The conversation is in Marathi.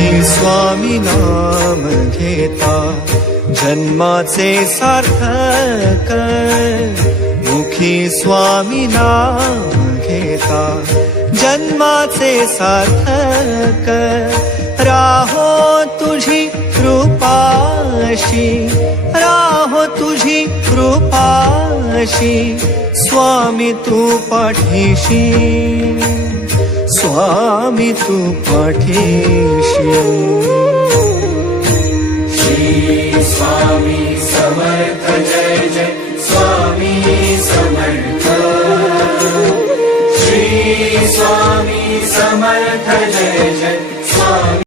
मुखी स्वामी नाम घेता जन्माचे सार्थक, मुखी स्वामी नाम घेता जन्माचे सार्थक। राहो तुझी कृपाशी, राहो तुझी कृपाशी, स्वामी तू पाठीशी, स्वामी तू पाठीशी। श्री स्वामी समर्थ जय जय स्वामी समर्थ, श्री स्वामी समर्थ जय जय